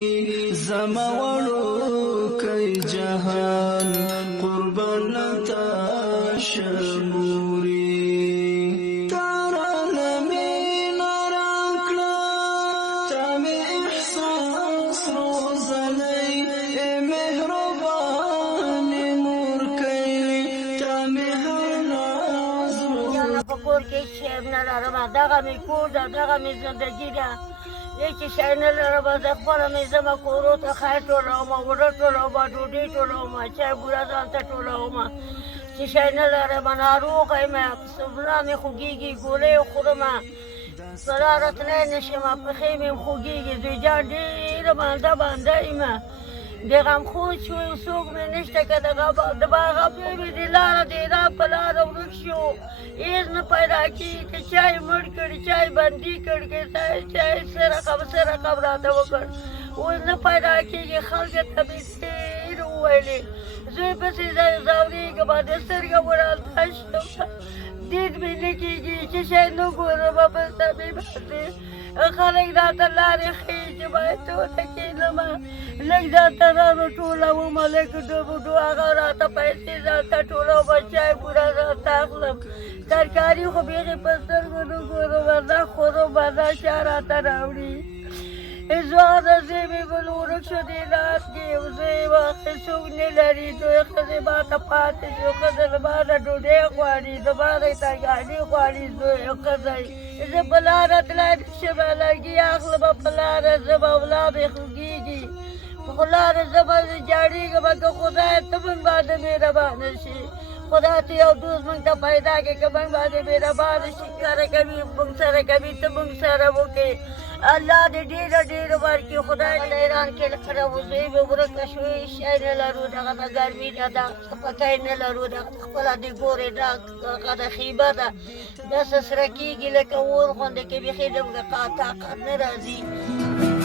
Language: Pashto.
زما وړوکی جهان قربان لتا شموري تارا نمینا راکړه تا می احساس روزنی اے مهربان مور کوي تا می هر ناز روزنی په کور کې شی نه لرم دغه می کور ده دغه می زندگی ده یکی شی نه لرم زه خپله مې ځمه کورو ته خیر ټولوم اوړه ټولوم ډوډۍ ټولوم چای بوره ځان ته ټولوم چې شی نه لرم ناروغه یم ملا مې خوږېږي ګولۍ خورم په لاره تللی نه شم پښې مې خوږېږي زوی جان ډېره بانده بانده یم د غمخور شو څوک مې نشته که د باغه پرې مې د لاره د ایران په لاره ورک شو هېڅ نه پیدا کېږي که چای مړ کړي چای بندي کړ که چای څه رقم راته وکړ اوس نه پیدا کېږي خلکو ته مې ډېر وویلې زوی پسې ځورېږم د سترګه ورالته شم دید مې نه کېږي چې شی نه ګورم په سمې باندې خلک راته لارې ښیي چې باید ټوله کېنم لږ ځان ته رانو ټولوم لږ هغه راته پیسې ځان ته ټولوم چای بوره ځان ته اخلم ترکاري خو بیخي په سترګو نه ګورم نه خورم نه چا راته راوړي ځوانه زوی مې بل ورک شو دې لاس کې یو زوی واخې څوک نه لري دوی ښځې ما ته پاتې شو ښځه له ما نه ډوډۍ غواړي د ما نه ترکاري غواړي زوی ښځی زه په لاره تللی نه شم لرګي اخلم په لاره ځم او ملا مې خوږېږي په لاره ځم جاړېږم که خدای ته موږ باندې مهربانه شي خدای ته یو دوست موږ ته پیدا کړي که موږ باندې مهربانه شي کاره کوي موږ سره کوي ته موږ سره وکړې الله دې ډېره ډېره ورکړي خدای د ایران کې لکه وزوی به ورکه شوې شی نه لرو دغه د ګرمي ده دغه پکی نه لرو دغه خپله د ګورې دغه د خیبه ده داسې سره کېږي لکه اور غوندې کې بیخي د طاقت نه راځي